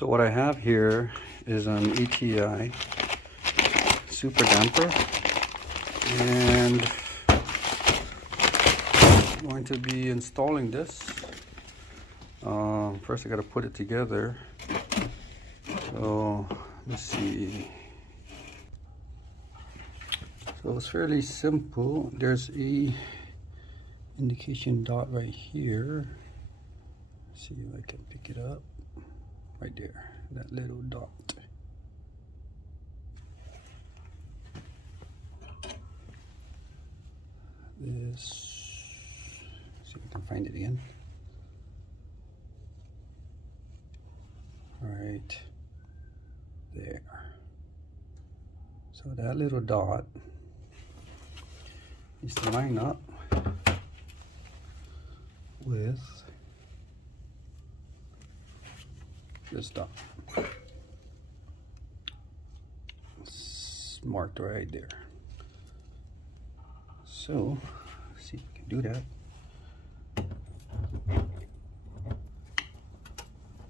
So what I have here is an ATI Super Damper, and I'm going to be installing this. First I got to put it together. So let's see. So it's fairly simple. There's a indication dot right here. Let's see if I can pick it up. Right there, that little dot. This, see if I can find it again. Right there. So that little dot is to line up with this dot. It's marked right there. So let's see if we can do that.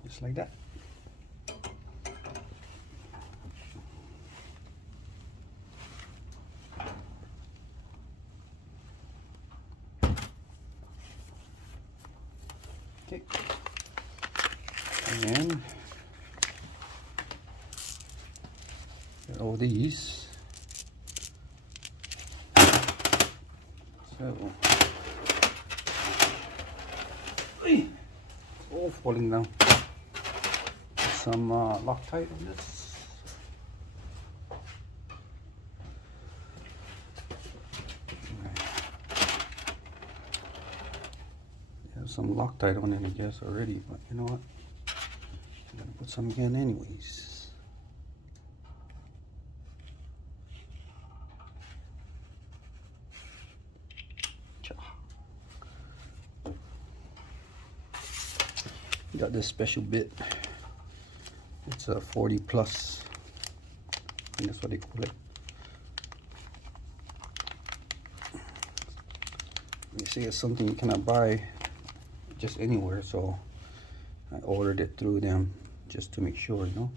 Just like that. Okay. And get all these. So, all falling down. Some Loctite on this. Have some Loctite on it, I guess, already, but you know what? I'm gonna put some again anyways. Got this special bit. It's a 40 plus. I think that's what they call it. They say it's something you cannot buy just anywhere, so I ordered it through them just to make sure, you know.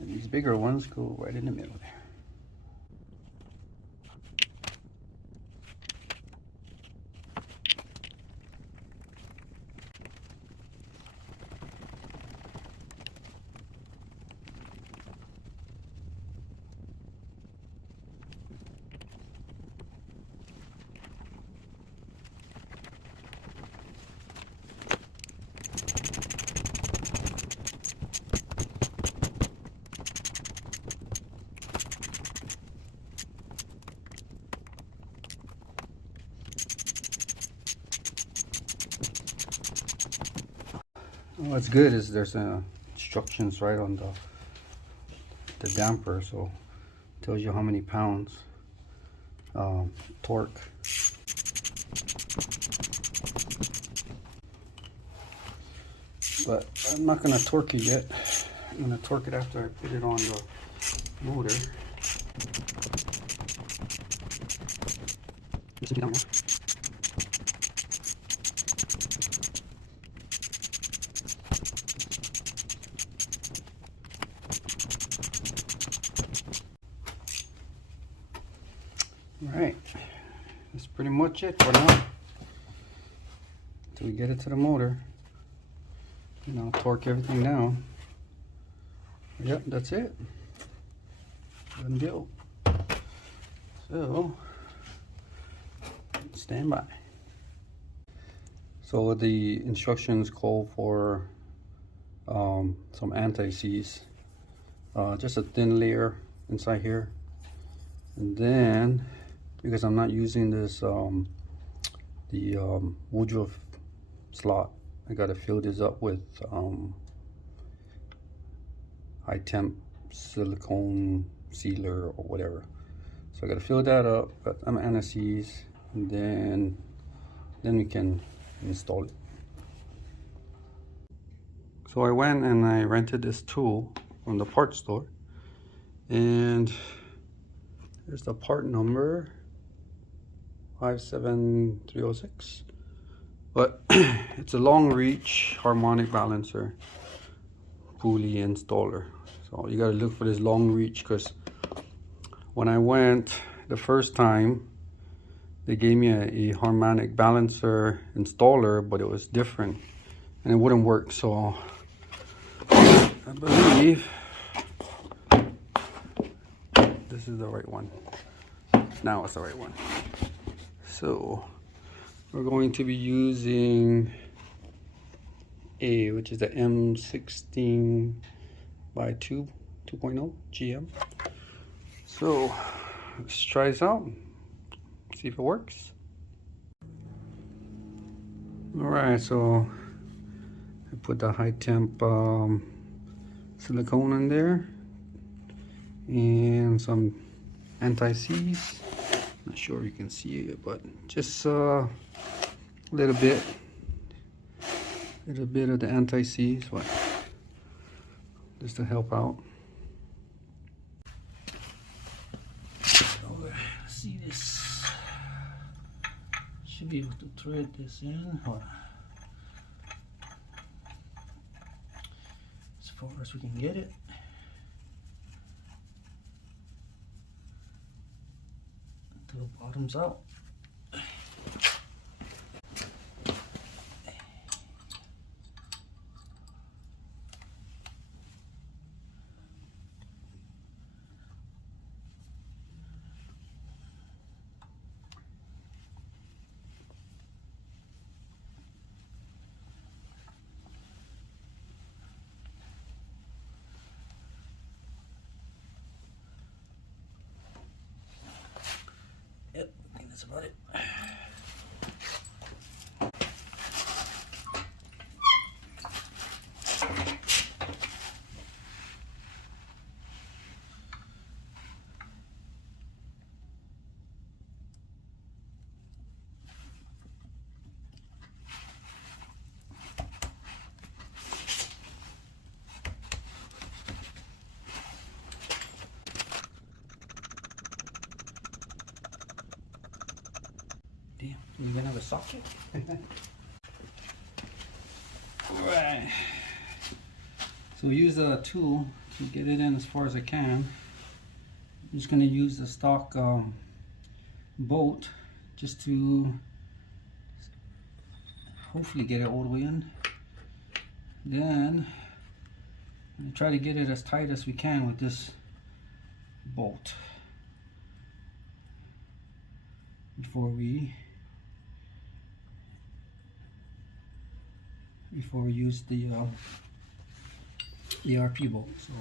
And these bigger ones go right in the middle there. What's good is there's instructions right on the damper, so it tells you how many pounds torque. But I'm not gonna torque it yet. I'm gonna torque it after I put it on the motor. Alright, that's pretty much it for now. Until we get it to the motor. You know, torque everything down. Yep, that's it. Done deal. So, stand by. So the instructions call for some anti-seize. Just a thin layer inside here. And then, because I'm not using this Woodruff slot, I gotta fill this up with high temp silicone sealer or whatever. So I gotta fill that up, got some anti-seize, and then we can install it. So I went and I rented this tool from the parts store, and there's the part number 57306. But it's a long reach harmonic balancer pulley installer. So you gotta look for this long reach, because when I went the first time, they gave me a harmonic balancer installer, but it was different and it wouldn't work. So I believe this is the right one. Now it's the right one. So we're going to be using which is the M16 by 2.0 GM. So let's try this out, see if it works. Alright, so I put the high temp silicone in there and some anti-seize. Not sure if you can see it, but just a little bit of the anti-seize, but just to help out. Okay, let's see this. Should be able to thread this in. Hold on. As far as we can get it. Until the bottom's out. Yep, I think that's about it. Damn, you gonna have a socket? Alright. So use a tool to get it in as far as I can. I'm just gonna use the stock bolt just to hopefully get it all the way in. Then I try to get it as tight as we can with this bolt before we use the RP bolt. So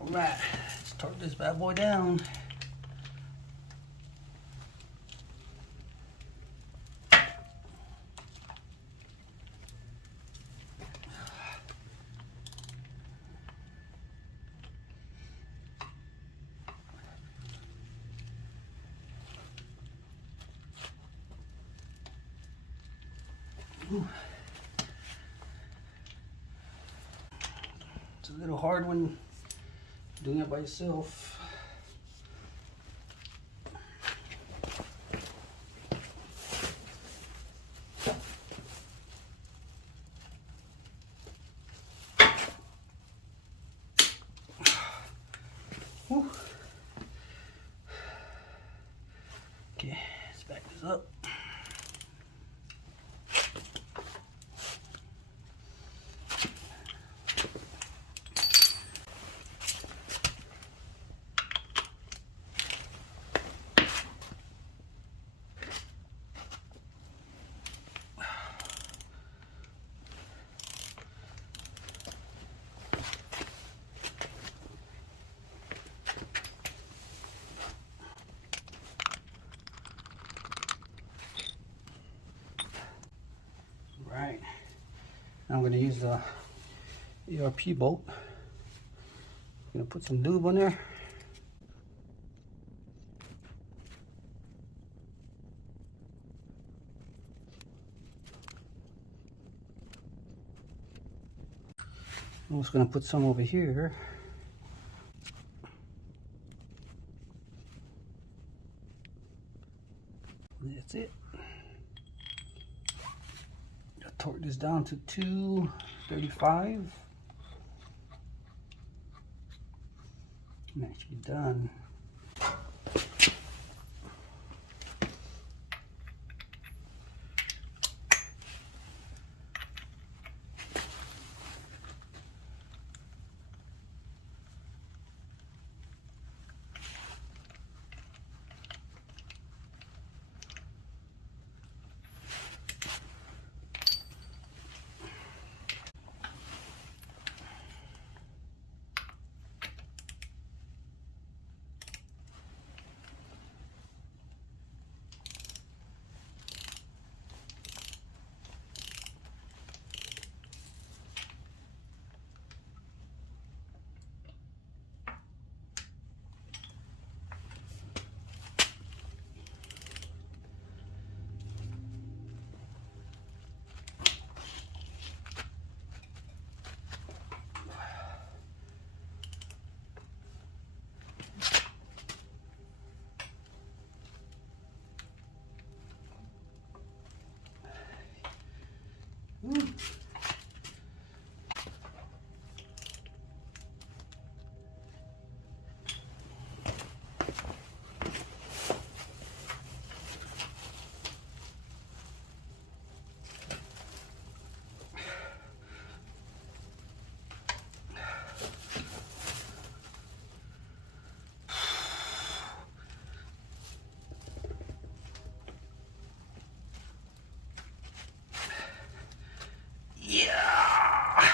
alright, let's torque this bad boy down. Ooh. It's a little hard when doing it by yourself. Whew. Okay, let's back this up. Right, now I'm going to use the ERP bolt Gonna put some lube on there. I'm just gonna put some over here. That's it. I'll torque this down to 235. I'm actually done. Yeah.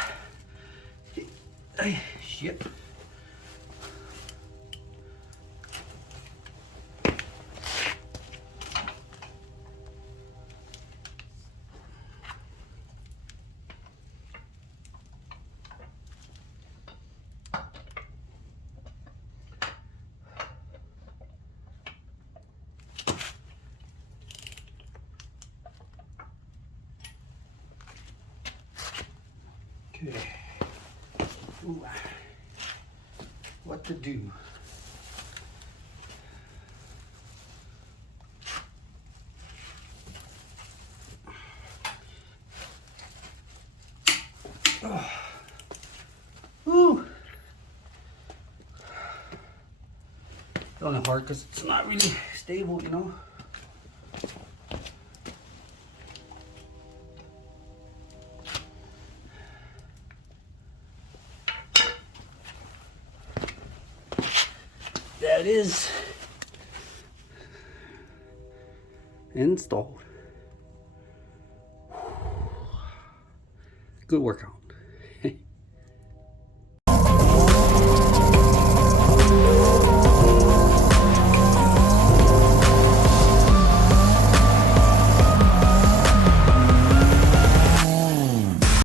Ay, shit. Okay. Ooh. What to do? Oh. Ooh. It's only hard because it's not really stable, you know. That is installed. Good workout.